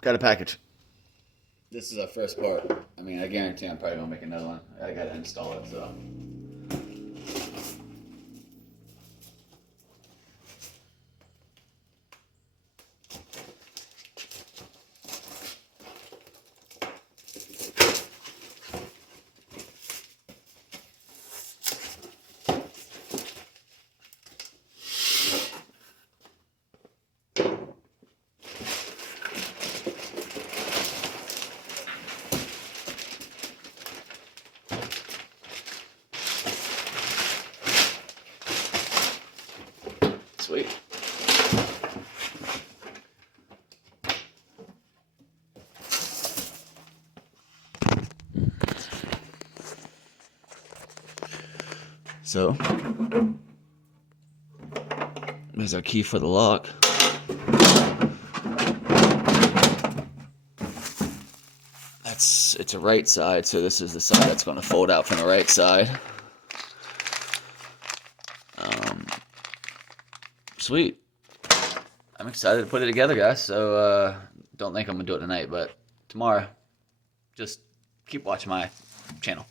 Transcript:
got a package. This is our first part. I mean, I guarantee I'm probably gonna make another one. I gotta install it, so. Sweet. So, there's our key for the lock. It's a right side, so this is the side that's going to fold out from the right side. Sweet. I'm excited to put it together, guys. So don't think I'm gonna do it tonight, but tomorrow. Just keep watching my channel.